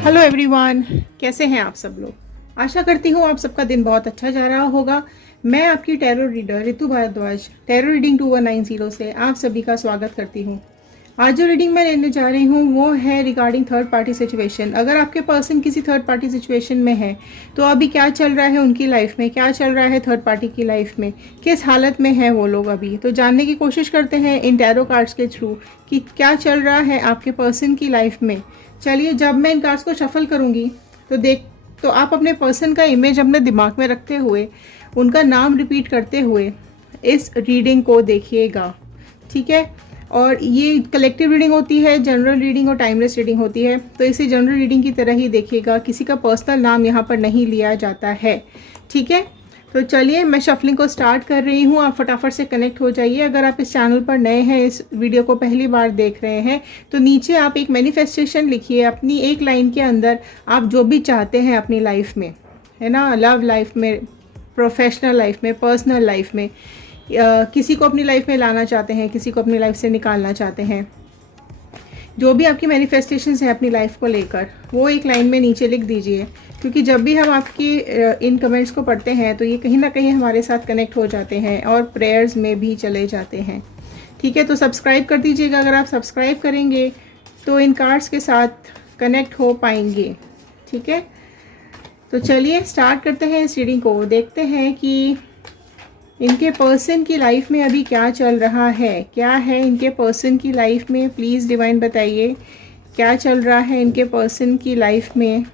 Hello everyone, कैसे हैं आप सब लोग। आशा करती हूँ आप सबका दिन बहुत अच्छा जा रहा होगा। मैं आपकी tarot reader Ritu Bhardwaj tarot reading 2190 से आप सभी का स्वागत करती हूँ। आज जो रीडिंग मैं लेने जा रही हूँ वो है रिगार्डिंग थर्ड पार्टी सिचुएशन। अगर आपके पर्सन किसी थर्ड पार्टी सिचुएशन में है तो अभी क्या चल रहा है उनकी लाइफ में, क्या चल रहा है थर्ड पार्टी की लाइफ में, किस हालत में है वो लोग अभी, तो जानने की कोशिश करते हैं इन टैरो कार्ड्स के थ्रू कि क्या चल रहा है आपके पर्सन की लाइफ में। चलिए, जब मैं इन कार्ड्स को शफल करूँगी तो आप अपने पर्सन का इमेज अपने दिमाग में रखते हुए, उनका नाम रिपीट करते हुए इस रीडिंग को देखिएगा, ठीक है। और ये कलेक्टिव रीडिंग होती है, जनरल रीडिंग और टाइमलेस रीडिंग होती है, तो इसे जनरल रीडिंग की तरह ही देखिएगा, किसी का पर्सनल नाम यहाँ पर नहीं लिया जाता है, ठीक है। तो चलिए मैं शफलिंग को स्टार्ट कर रही हूँ, आप फटाफट से कनेक्ट हो जाइए। अगर आप इस चैनल पर नए हैं, इस वीडियो को पहली बार देख रहे हैं, तो नीचे आप एक मैनिफेस्टेशन लिखिए अपनी एक लाइन के अंदर, आप जो भी चाहते हैं अपनी लाइफ में, है ना, लव लाइफ में, प्रोफेशनल लाइफ में, पर्सनल लाइफ में, किसी को अपनी लाइफ में लाना चाहते हैं, किसी को अपनी लाइफ से निकालना चाहते हैं, जो भी आपकी मैनिफेस्टेशंस हैं अपनी लाइफ को लेकर, वो एक लाइन में नीचे लिख दीजिए। क्योंकि जब भी हम आपकी इन कमेंट्स को पढ़ते हैं तो ये कहीं ना कहीं हमारे साथ कनेक्ट हो जाते हैं और प्रेयर्स में भी चले जाते हैं, ठीक है। तो सब्सक्राइब कर दीजिएगा, अगर आप सब्सक्राइब करेंगे तो इन कार्ड्स के साथ कनेक्ट हो पाएंगे, ठीक है। तो चलिए स्टार्ट करते हैं इस रीडिंग को, देखते हैं कि इनके पर्सन की लाइफ में अभी क्या चल रहा है, क्या है इनके पर्सन की लाइफ में। प्लीज़ डिवाइन बताइए क्या चल रहा है इनके पर्सन की लाइफ में।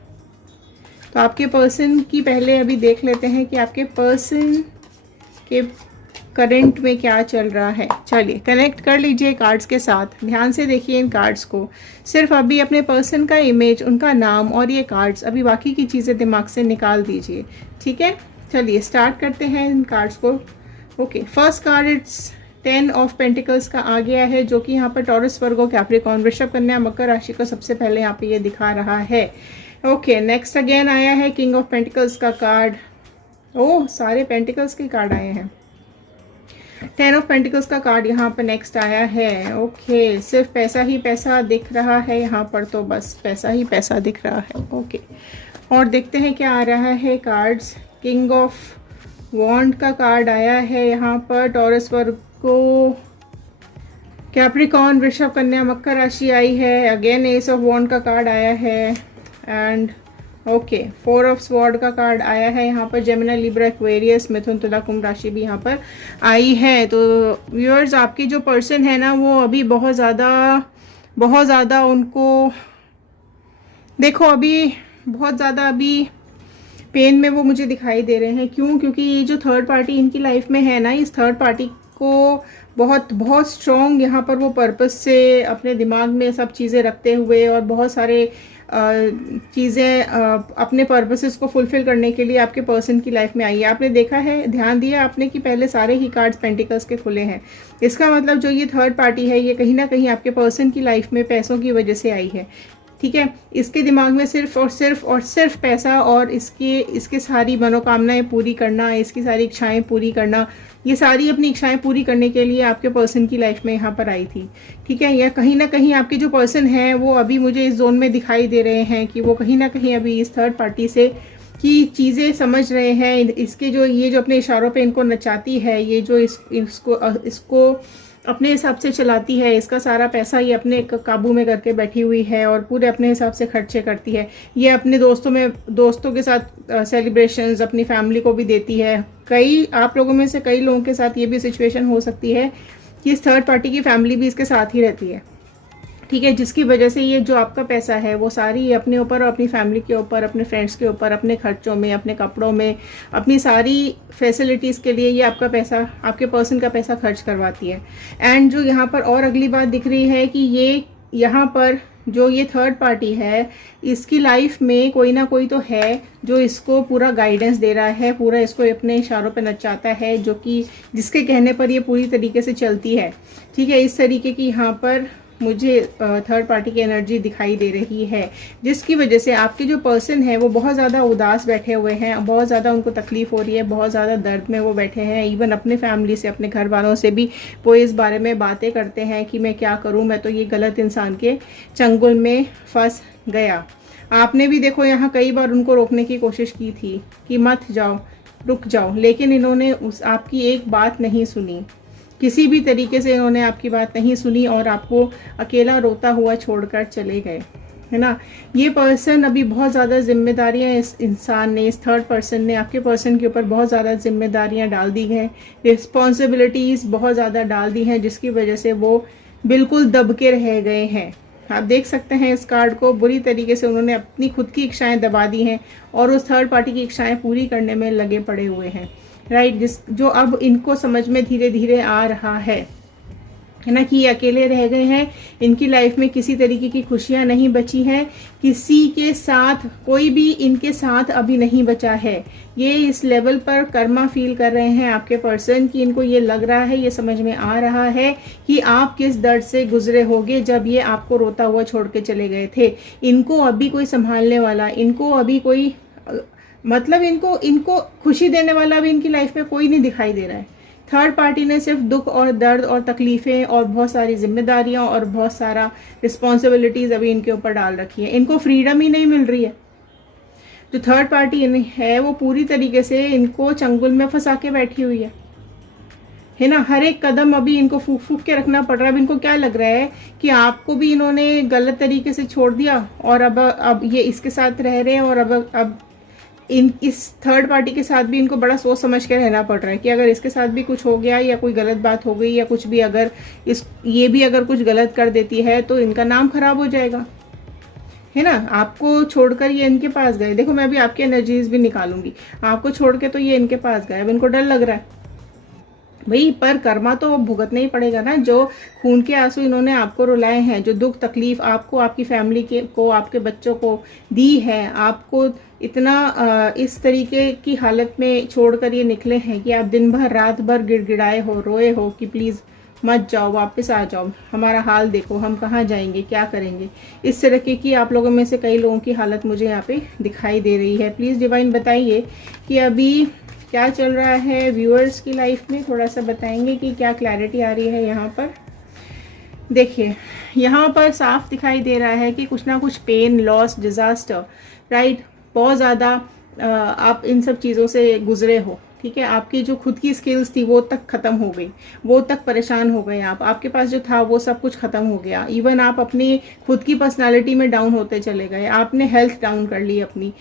तो आपके पर्सन की पहले अभी देख लेते हैं कि आपके पर्सन के करंट में क्या चल रहा है। चलिए कनेक्ट कर लीजिए कार्ड्स के साथ, ध्यान से देखिए इन कार्ड्स को। सिर्फ अभी अपने पर्सन का इमेज, उनका नाम और ये कार्ड्स, अभी बाकी की चीज़ें दिमाग से निकाल दीजिए, ठीक है। चलिए स्टार्ट करते हैं इन कार्ड्स को। Okay, first card it's 10 of pentacles का आ गया है, जो कि यहाँ पर टॉरस, वर्गो, कैप्रिकॉर्न, वृषभ, कन्या, मकर राशि को सबसे पहले यहाँ पे ये दिखा रहा है। ओके, नेक्स्ट अगेन आया है किंग ऑफ पेंटिकल्स का कार्ड। ओह, सारे पेंटिकल्स के कार्ड आए हैं। 10 ऑफ पेंटिकल्स का कार्ड यहाँ पर नेक्स्ट आया है। ओके, सिर्फ पैसा ही पैसा दिख रहा है यहाँ पर, तो बस पैसा ही पैसा दिख रहा है। ओके, और देखते हैं क्या आ रहा है कार्ड्स। किंग ऑफ वॉन्ड का कार्ड आया है यहाँ पर, टॉरस, वर्गो, कैप्रिकॉर्न, वृषभ, कन्या, मकर राशि आई है। अगेन एस ऑफ वॉन्ड का कार्ड आया है एंड ओके, 4 ऑफ स्वॉर्ड का कार्ड आया है यहाँ पर। जेमिनी, लिब्रा, एक्वेरियस, मिथुन, तुला, कुंभ राशि भी यहाँ पर आई है। तो व्यूअर्स, आपकी जो पर्सन है ना, वो अभी बहुत ज़्यादा उनको देखो, अभी बहुत ज़्यादा अभी पेन में वो मुझे दिखाई दे रहे हैं। क्यों? क्योंकि ये जो थर्ड पार्टी इनकी लाइफ में है ना, इस थर्ड पार्टी को बहुत स्ट्रॉन्ग यहाँ पर वो पर्पस से अपने दिमाग में सब चीज़ें रखते हुए और बहुत सारे चीज़ें अपने पर्पसेस को फुलफ़िल करने के लिए आपके पर्सन की लाइफ में आई है। आपने देखा है, ध्यान दिया आपने कि पहले सारे ही कार्ड्स पेंटिकल्स के खुले हैं। इसका मतलब जो ये थर्ड पार्टी है, ये कहीं ना कहीं आपके पर्सन की लाइफ में पैसों की वजह से आई है, ठीक है। इसके दिमाग में सिर्फ और सिर्फ पैसा और इसके सारी मनोकामनाएं पूरी करना, इसकी सारी इच्छाएं पूरी करना, ये सारी अपनी इच्छाएं पूरी करने के लिए आपके पर्सन की लाइफ में यहाँ पर आई थी, ठीक है। या कहीं ना कहीं आपके जो पर्सन है वो अभी मुझे इस जोन में दिखाई दे रहे हैं कि वो कहीं ना कहीं अभी इस थर्ड पार्टी से की चीज़ें समझ रहे हैं। इसके जो ये जो अपने इशारों पे इनको नचाती है, ये जो इसको अपने हिसाब से चलाती है, इसका सारा पैसा ये अपने काबू में करके बैठी हुई है और पूरे अपने हिसाब से खर्चे करती है। ये अपने दोस्तों के साथ सेलिब्रेशंस अपनी फैमिली को भी देती है। आप लोगों में से कई लोगों के साथ ये भी सिचुएशन हो सकती है कि इस थर्ड पार्टी की फैमिली भी इसके साथ ही रहती है, ठीक है। जिसकी वजह से ये जो आपका पैसा है वो सारी अपने ऊपर और अपनी फैमिली के ऊपर, अपने फ्रेंड्स के ऊपर, अपने खर्चों में, अपने कपड़ों में, अपनी सारी फैसिलिटीज़ के लिए ये आपका पैसा, आपके पर्सन का पैसा खर्च करवाती है। एंड जो यहाँ पर और अगली बात दिख रही है कि ये यहाँ पर जो ये थर्ड पार्टी है, इसकी लाइफ में कोई ना कोई तो है जो इसको पूरा गाइडेंस दे रहा है, पूरा इसको अपने इशारों पे नचाता है, जो कि जिसके कहने पर ये पूरी तरीके से चलती है, ठीक है। इस तरीके की यहाँ पर मुझे थर्ड पार्टी की एनर्जी दिखाई दे रही है, जिसकी वजह से आपके जो पर्सन है वो बहुत ज़्यादा उदास बैठे हुए हैं, बहुत ज़्यादा उनको तकलीफ़ हो रही है, बहुत ज़्यादा दर्द में वो बैठे हैं। इवन अपने फैमिली से, अपने घर वालों से भी वो इस बारे में बातें करते हैं कि मैं क्या करूं, मैं तो ये गलत इंसान के चंगुल में फंस गया। आपने भी देखो यहाँ कई बार उनको रोकने की कोशिश की थी कि मत जाओ, रुक जाओ, लेकिन इन्होंने उस आपकी एक बात नहीं सुनी। किसी भी तरीके से इन्होंने आपकी बात नहीं सुनी और आपको अकेला रोता हुआ छोड़कर चले गए, है ना। ये पर्सन अभी बहुत ज़्यादा जिम्मेदारियां, इस इंसान ने, इस थर्ड पर्सन ने आपके पर्सन के ऊपर बहुत ज़्यादा जिम्मेदारियां डाल दी हैं, रिस्पॉन्सिबिलिटीज़ बहुत ज़्यादा डाल दी हैं, जिसकी वजह से वो बिल्कुल दब के रह गए हैं। आप देख सकते हैं इस कार्ड को, बुरी तरीके से उन्होंने अपनी खुद की इच्छाएं दबा दी हैं और उस थर्ड पार्टी की इच्छाएं पूरी करने में लगे पड़े हुए हैं, राइट। जो अब इनको समझ में धीरे धीरे आ रहा है ना कि ये अकेले रह गए हैं, इनकी लाइफ में किसी तरीके की खुशियां नहीं बची हैं, किसी के साथ, कोई भी इनके साथ अभी नहीं बचा है। ये इस लेवल पर कर्मा फील कर रहे हैं आपके पर्सन कि इनको ये लग रहा है, ये समझ में आ रहा है कि आप किस दर्द से गुजरे होगे जब ये आपको रोता हुआ छोड़ के चले गए थे। इनको अभी कोई संभालने वाला, इनको अभी कोई मतलब इनको खुशी देने वाला भी इनकी लाइफ में कोई नहीं दिखाई दे रहा है। थर्ड पार्टी ने सिर्फ दुख और दर्द और तकलीफ़ें और बहुत सारी जिम्मेदारियां और बहुत सारा रिस्पॉन्सिबिलिटीज़ अभी इनके ऊपर डाल रखी है। इनको फ्रीडम ही नहीं मिल रही है। जो थर्ड पार्टी है वो पूरी तरीके से इनको चंगुल में फंसा के बैठी हुई है ना। हर एक कदम अभी इनको फूक फूक के रखना पड़ रहा है। अब इनको क्या लग रहा है कि आपको भी इन्होंने गलत तरीके से छोड़ दिया और अब ये इसके साथ रह रहे हैं और अब इस थर्ड पार्टी के साथ भी इनको बड़ा सोच समझ के रहना पड़ रहा है कि अगर इसके साथ भी कुछ हो गया या कोई गलत बात हो गई या कुछ भी, अगर ये भी अगर कुछ गलत कर देती है तो इनका नाम खराब हो जाएगा, है ना। आपको छोड़कर ये इनके पास गए। देखो मैं अभी आपकी एनर्जीज भी निकालूंगी। आपको छोड़ के तो ये इनके पास गए, अब इनको डर लग रहा है भाई, पर कर्मा तो भुगतना ही पड़ेगा ना। जो खून के आंसू इन्होंने आपको रुलाए हैं, जो दुख तकलीफ आपको, आपकी फैमिली को, आपके बच्चों को दी है, आपको इतना इस तरीके की हालत में छोड़कर ये निकले हैं कि आप दिन भर रात भर गिड़गिड़ाए हो, रोए हो कि प्लीज़ मत जाओ, वापस आ जाओ, हमारा हाल देखो, हम कहाँ जाएंगे, क्या करेंगे। इस तरह की आप लोगों में से कई लोगों की हालत मुझे यहाँ पे दिखाई दे रही है। प्लीज़ डिवाइन बताइए कि अभी क्या चल रहा है व्यूअर्स की लाइफ में, थोड़ा सा बताएंगे कि क्या क्लैरिटी आ रही है यहाँ पर। देखिए यहाँ पर साफ दिखाई दे रहा है कि कुछ ना कुछ पेन, लॉस, डिजास्टर, राइट, बहुत ज़्यादा आप इन सब चीज़ों से गुजरे हो, ठीक है। आपकी जो खुद की स्किल्स थी वो तक ख़त्म हो गई, वो तक परेशान हो गए आप, आपके पास जो था वो सब कुछ ख़त्म हो गया। इवन आप अपनी खुद की पर्सनालिटी में डाउन होते चले गए, आपने हेल्थ डाउन कर ली अपनी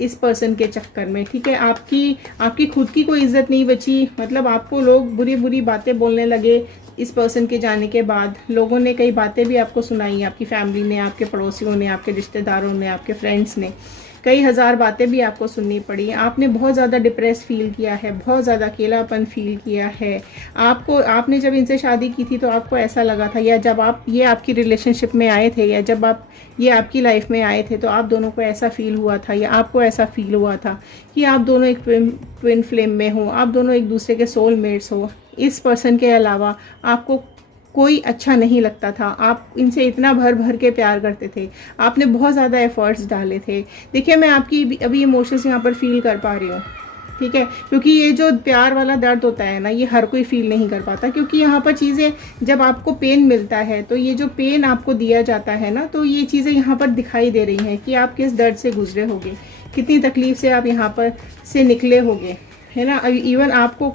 इस पर्सन के चक्कर में, ठीक है। आपकी खुद की कोई इज्जत नहीं बची, मतलब आपको लोग बुरी बुरी बातें बोलने लगे। इस पर्सन के जाने के बाद लोगों ने कई बातें भी आपको सुनाई, आपकी फैमिली ने, आपके पड़ोसियों ने, आपके रिश्तेदारों ने, आपके फ्रेंड्स ने, कई हज़ार बातें भी आपको सुननी पड़ी। आपने बहुत ज़्यादा डिप्रेस फील किया है, बहुत ज़्यादा अकेलापन फील किया है। आपने जब इनसे शादी की थी तो आपको ऐसा लगा था, या जब ये आपकी रिलेशनशिप में आए थे, या जब ये आपकी लाइफ में आए थे तो आप दोनों को ऐसा फील हुआ था, या आपको ऐसा फील हुआ था कि आप दोनों एक ट्विन फ्लेम में हो, आप दोनों एक दूसरे के सोलमेट्स हो। इस पर्सन के अलावा आपको कोई अच्छा नहीं लगता था, आप इनसे इतना भर भर के प्यार करते थे, आपने बहुत ज़्यादा एफर्ट्स डाले थे। देखिए मैं आपकी अभी इमोशंस यहाँ पर फील कर पा रही हूँ, ठीक है, क्योंकि ये जो प्यार वाला दर्द होता है ना, ये हर कोई फील नहीं कर पाता, क्योंकि यहाँ पर चीज़ें, जब आपको पेन मिलता है तो ये जो पेन आपको दिया जाता है ना, तो ये चीज़ें यहाँ पर दिखाई दे रही हैं कि आप किस दर्द से गुजरे होगे, कितनी तकलीफ से आप यहाँ पर से निकले होगे, है ना। इवन आपको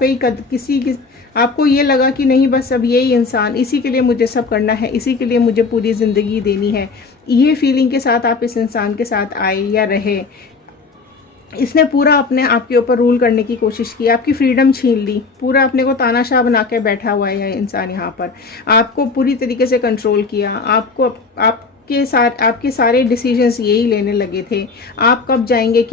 आपको ये लगा कि नहीं बस अब यही इंसान, इसी के लिए मुझे सब करना है, इसी के लिए मुझे पूरी ज़िंदगी देनी है, ये फीलिंग के साथ आप इस इंसान के साथ आए या रहे। इसने पूरा अपने आप के ऊपर रूल करने की कोशिश की, आपकी फ्रीडम छीन ली, पूरा अपने को तानाशाह बना के बैठा हुआ है इंसान यहाँ पर, आपको पूरी तरीके से कंट्रोल किया, आपके सारे डिसीजंस यही लेने लगे थे। आप कब जाएंगे,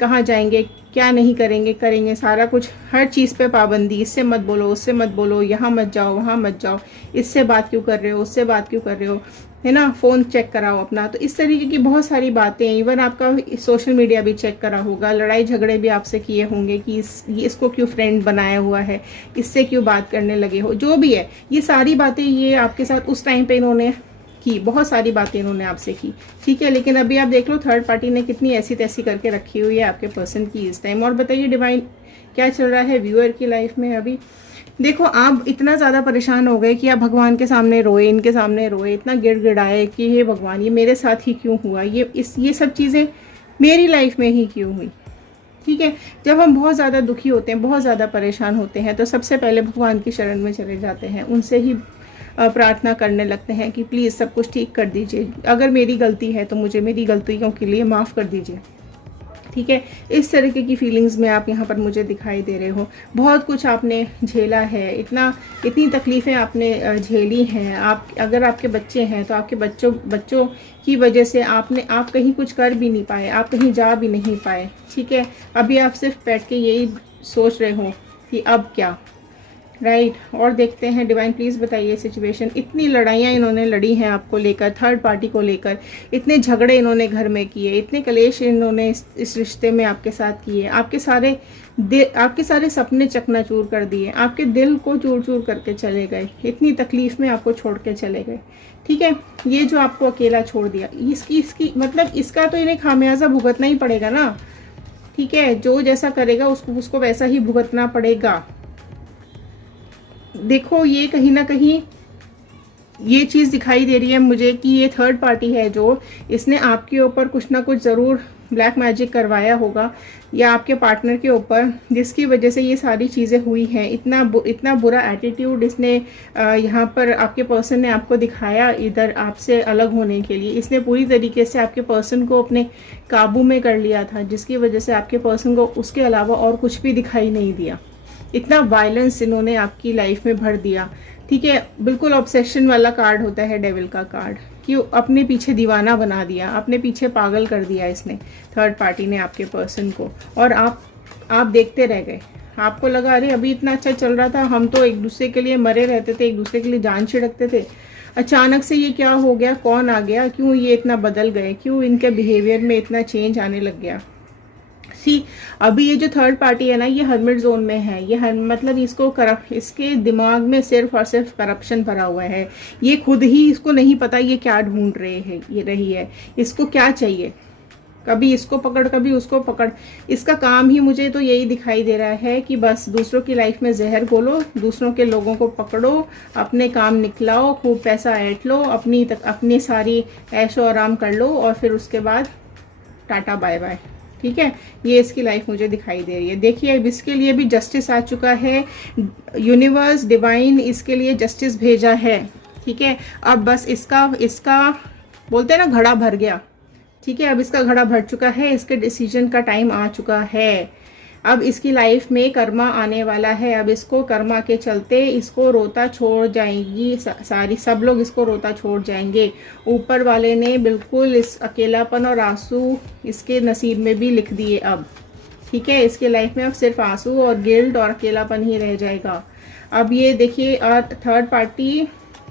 कहाँ जाएंगे, क्या नहीं करेंगे, सारा कुछ, हर चीज़ पे पाबंदी, इससे मत बोलो, उससे मत बोलो, यहाँ मत जाओ, वहाँ मत जाओ, इससे बात क्यों कर रहे हो, उससे बात क्यों कर रहे हो, है ना, फ़ोन चेक कराओ अपना। तो इस तरीके की बहुत सारी बातें, इवन आपका सोशल मीडिया भी चेक करा होगा, लड़ाई झगड़े भी आपसे किए होंगे कि इसको क्यों फ्रेंड बनाया हुआ है, इससे क्यों बात करने लगे हो, जो भी है, ये सारी बातें ये आपके साथ उस टाइम पे इन्होंने की, बहुत सारी बातें इन्होंने आपसे की, ठीक है। लेकिन अभी आप देख लो थर्ड पार्टी ने कितनी ऐसी तैसी करके रखी हुई है आपके पर्सन की इस टाइम। और बताइए डिवाइन क्या चल रहा है व्यूअर की लाइफ में अभी। देखो आप इतना ज़्यादा परेशान हो गए कि आप भगवान के सामने रोए, इनके सामने रोए, इतना गिड़गिड़ाए कि हे भगवान ये मेरे साथ ही क्यों हुआ, ये सब चीज़ें मेरी लाइफ में ही क्यों हुई। ठीक है, जब हम बहुत ज़्यादा दुखी होते हैं, बहुत ज़्यादा परेशान होते हैं, तो सबसे पहले भगवान की शरण में चले जाते हैं, उनसे ही प्रार्थना करने लगते हैं कि प्लीज़ सब कुछ ठीक कर दीजिए, अगर मेरी गलती है तो मुझे मेरी गलतियों के लिए माफ़ कर दीजिए। ठीक है, इस तरीके की फीलिंग्स में आप यहाँ पर मुझे दिखाई दे रहे हो। बहुत कुछ आपने झेला है, इतनी तकलीफ़ें आपने झेली हैं। आप अगर आपके बच्चे हैं तो आपके बच्चों की वजह से आप कहीं कुछ कर भी नहीं पाए, आप कहीं जा भी नहीं पाए। ठीक है, अभी आप सिर्फ बैठ के यही सोच रहे हो कि अब क्या, राइट। और देखते हैं डिवाइन प्लीज़ बताइए सिचुएशन। इतनी लड़ाइयाँ इन्होंने लड़ी हैं आपको लेकर, थर्ड पार्टी को लेकर, इतने झगड़े इन्होंने घर में किए, इतने कलेश इन्होंने इस रिश्ते में आपके साथ किए, आपके सारे सपने चकनाचूर कर दिए, आपके दिल को चूर चूर करके चले गए, इतनी तकलीफ़ में आपको छोड़ के चले गए। ठीक है, ये जो आपको अकेला छोड़ दिया, इसकी मतलब इसका तो इन्हें खामियाजा भुगतना ही पड़ेगा ना। ठीक है, जो जैसा करेगा उसको वैसा ही भुगतना पड़ेगा। देखो ये कहीं ना कहीं ये चीज़ दिखाई दे रही है मुझे कि ये थर्ड पार्टी है जो इसने आपके ऊपर कुछ ना कुछ ज़रूर ब्लैक मैजिक करवाया होगा, या आपके पार्टनर के ऊपर, जिसकी वजह से ये सारी चीज़ें हुई हैं। इतना बुरा एटीट्यूड इसने यहाँ पर आपके पर्सन ने आपको दिखाया, इधर आपसे अलग होने के लिए इसने पूरी तरीके से आपके पर्सन को अपने काबू में कर लिया था, जिसकी वजह से आपके पर्सन को उसके अलावा और कुछ भी दिखाई नहीं दिया। इतना वायलेंस इन्होंने आपकी लाइफ में भर दिया। ठीक है, बिल्कुल ऑब्सेशन वाला कार्ड होता है डेविल का कार्ड, कि अपने पीछे दीवाना बना दिया, अपने पीछे पागल कर दिया इसने, थर्ड पार्टी ने आपके पर्सन को। और आप देखते रह गए। आपको लगा अरे अभी इतना अच्छा चल रहा था, हम तो एक दूसरे के लिए मरे रहते थे, एक दूसरे के लिए जान छिड़कते थे, अचानक से ये क्या हो गया, कौन आ गया, क्यों ये इतना बदल गए, क्यों इनके बिहेवियर में इतना चेंज आने लग गया। अभी ये जो थर्ड पार्टी है ना, ये हर्मिट जोन में है। ये मतलब इसके दिमाग में सिर्फ और सिर्फ करप्शन भरा हुआ है। ये खुद ही इसको नहीं पता ये क्या ढूंढ रही है, इसको क्या चाहिए, कभी इसको पकड़ कभी उसको पकड़। इसका काम ही मुझे तो यही दिखाई दे रहा है कि बस दूसरों की लाइफ में जहर घोलो, दूसरों के लोगों को पकड़ो, अपने काम निकलाओ, खूब पैसा ऐंठ लो, अपनी सारी ऐशो आराम कर लो, और फिर उसके बाद टाटा बाय बाय। ठीक है, ये इसकी लाइफ मुझे दिखाई दे रही है। देखिए अब इसके लिए भी जस्टिस आ चुका है, यूनिवर्स डिवाइन इसके लिए जस्टिस भेजा है। ठीक है, अब बस इसका बोलते हैं ना घड़ा भर गया। ठीक है, अब इसका घड़ा भर चुका है, इसके डिसीजन का टाइम आ चुका है। अब इसकी लाइफ में कर्मा आने वाला है। अब इसको कर्मा के चलते इसको रोता छोड़ जाएंगी सब लोग इसको रोता छोड़ जाएंगे। ऊपर वाले ने बिल्कुल इस अकेलापन और आंसू इसके नसीब में भी लिख दिए अब। ठीक है, इसके लाइफ में अब सिर्फ आंसू और गिल्ट और अकेलापन ही रह जाएगा। अब ये देखिए थर्ड पार्टी,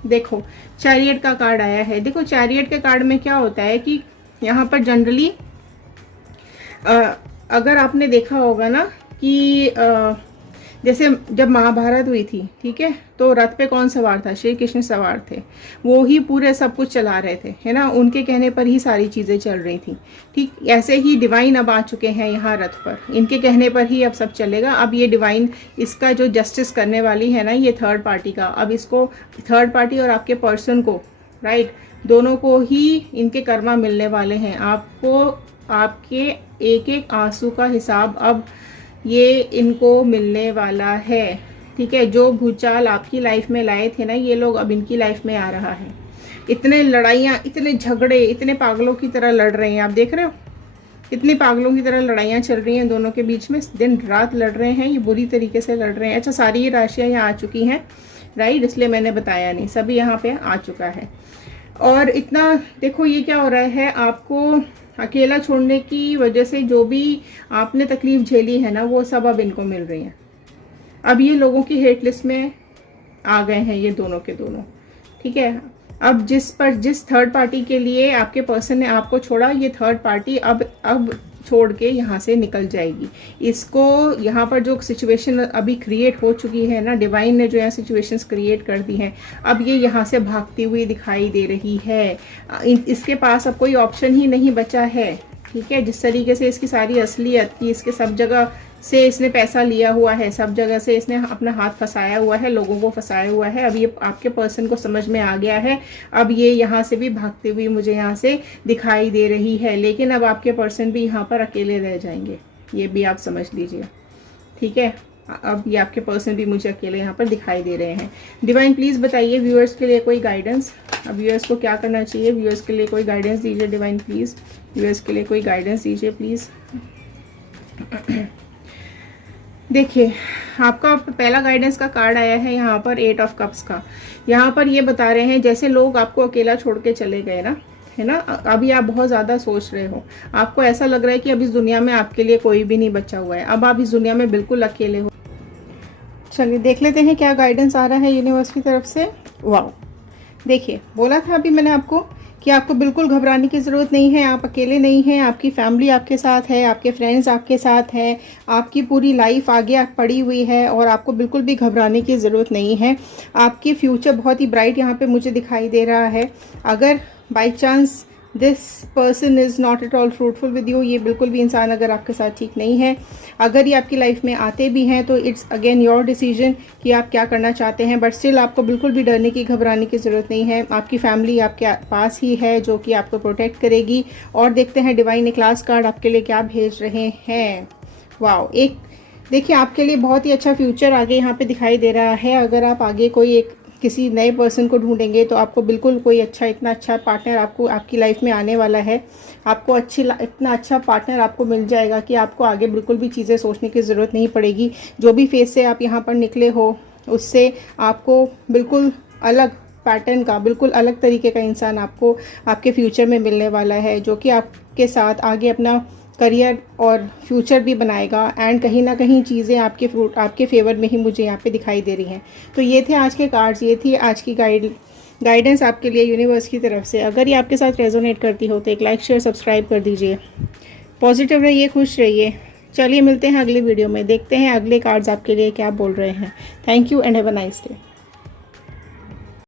देखो चैरियट का कार्ड आया है। देखो चैरियट के कार्ड में क्या होता है कि यहाँ पर जनरली अगर आपने देखा होगा ना कि जैसे जब महाभारत हुई थी, ठीक है, तो रथ पे कौन सवार था, श्री कृष्ण सवार थे, वो ही पूरे सब कुछ चला रहे थे, है ना, उनके कहने पर ही सारी चीज़ें चल रही थी। ठीक ऐसे ही डिवाइन अब आ चुके हैं यहाँ रथ पर, इनके कहने पर ही अब सब चलेगा। अब ये डिवाइन इसका जो जस्टिस करने वाली है ना, ये थर्ड पार्टी का, अब इसको थर्ड पार्टी और आपके पर्सन को, राइट, दोनों को ही इनके कर्मा मिलने वाले हैं। आपको आपके एक एक आंसू का हिसाब अब ये इनको मिलने वाला है। ठीक है, जो भूचाल आपकी लाइफ में लाए थे ना ये लोग, अब इनकी लाइफ में आ रहा है। इतने लड़ाइयाँ, इतने झगड़े, इतने पागलों की तरह लड़ रहे हैं, आप देख रहे हो कितनी पागलों की तरह लड़ाइयाँ चल रही हैं दोनों के बीच में, दिन रात लड़ रहे हैं, ये बुरी तरीके से लड़ रहे हैं। अच्छा, सारी ये राशियाँ यहाँ आ चुकी हैं, राइट, इसलिए मैंने बताया नहीं, सभी यहाँ पे आ चुका है। और इतना देखो ये क्या हो रहा है, आपको अकेला छोड़ने की वजह से जो भी आपने तकलीफ झेली है ना, वो सब अब इनको मिल रही है। अब ये लोगों की हेट लिस्ट में आ गए हैं ये दोनों के दोनों। ठीक है, अब जिस थर्ड पार्टी के लिए आपके पर्सन ने आपको छोड़ा, ये थर्ड पार्टी अब छोड़ के यहाँ से निकल जाएगी। इसको यहाँ पर जो सिचुएशन अभी क्रिएट हो चुकी है ना, डिवाइन ने जो यहाँ सिचुएशंस क्रिएट कर दी हैं, अब ये यहाँ से भागती हुई दिखाई दे रही है। इसके पास अब कोई ऑप्शन ही नहीं बचा है। ठीक है, जिस तरीके से इसकी सारी असलियत की इसके सब जगह से इसने पैसा लिया हुआ है, सब जगह से इसने अपना हाथ फंसाया हुआ है, लोगों को फंसाया हुआ है। अब ये आपके पर्सन को समझ में आ गया है। अब ये यहाँ से भी भागते हुए मुझे यहाँ से दिखाई दे रही है, लेकिन अब आपके पर्सन भी यहाँ पर अकेले रह जाएंगे, ये भी आप समझ लीजिए, ठीक है। अब ये आपके पर्सन भी मुझे अकेले यहाँ पर दिखाई दे रहे हैं। डिवाइन प्लीज़ बताइए व्यूअर्स के लिए कोई गाइडेंस, अब व्यूअर्स को क्या करना चाहिए, व्यूअर्स के लिए कोई गाइडेंस दीजिए डिवाइन प्लीज़, व्यूअर्स के लिए कोई गाइडेंस दीजिए प्लीज़। देखिए आपका पहला गाइडेंस का कार्ड आया है यहाँ पर 8 ऑफ कप्स का। यहाँ पर ये बता रहे हैं जैसे लोग आपको अकेला छोड़ के चले गए ना, है ना, अभी आप बहुत ज़्यादा सोच रहे हो, आपको ऐसा लग रहा है कि अब इस दुनिया में आपके लिए कोई भी नहीं बचा हुआ है, अब आप इस दुनिया में बिल्कुल अकेले हो। चलिए देख लेते हैं क्या गाइडेंस आ रहा है यूनिवर्स की तरफ से। वाह, देखिए बोला था अभी मैंने आपको कि आपको बिल्कुल घबराने की ज़रूरत नहीं है, आप अकेले नहीं हैं, आपकी फैमिली आपके साथ है, आपके फ्रेंड्स आपके साथ हैं, आपकी पूरी लाइफ आगे पड़ी हुई है और आपको बिल्कुल भी घबराने की ज़रूरत नहीं है। आपकी फ्यूचर बहुत ही ब्राइट यहाँ पे मुझे दिखाई दे रहा है। अगर by chance this person is not at all fruitful with you, ये बिल्कुल भी इंसान अगर आपके साथ ठीक नहीं है, अगर ये आपकी लाइफ में आते भी हैं तो इट्स अगेन योर डिसीजन कि आप क्या करना चाहते हैं, बट स्टिल आपको बिल्कुल भी डरने की घबराने की ज़रूरत नहीं है। आपकी फैमिली आपके पास ही है जो कि आपको प्रोटेक्ट करेगी। और देखते हैं डिवाइन ने क्लास कार्ड आपके लिए क्या भेज रहे हैं। वाह, एक देखिए आपके लिए बहुत ही अच्छा फ्यूचर आगे यहाँ पे दिखाई दे रहा है। अगर आप आगे कोई एक किसी नए पर्सन को ढूंढेंगे तो आपको बिल्कुल कोई अच्छा इतना अच्छा पार्टनर आपको आपकी लाइफ में आने वाला है। आपको इतना अच्छा पार्टनर आपको मिल जाएगा कि आपको आगे बिल्कुल भी चीज़ें सोचने की ज़रूरत नहीं पड़ेगी। जो भी फेज से आप यहाँ पर निकले हो उससे आपको बिल्कुल अलग पैटर्न का, बिल्कुल अलग तरीके का इंसान आपको आपके फ्यूचर में मिलने वाला है, जो कि आपके साथ आगे अपना करियर और फ्यूचर भी बनाएगा। एंड कहीं ना कहीं चीज़ें आपके फेवर में ही मुझे यहाँ पे दिखाई दे रही हैं। तो ये थे आज के कार्ड्स, ये थी आज की गाइडेंस आपके लिए यूनिवर्स की तरफ से। अगर ये आपके साथ रेजोनेट करती हो तो एक लाइक शेयर सब्सक्राइब कर दीजिए। पॉजिटिव रहिए, खुश रहिए। चलिए मिलते हैं अगले वीडियो में, देखते हैं अगले कार्ड्स आपके लिए क्या बोल रहे हैं। Thank you and have a nice day.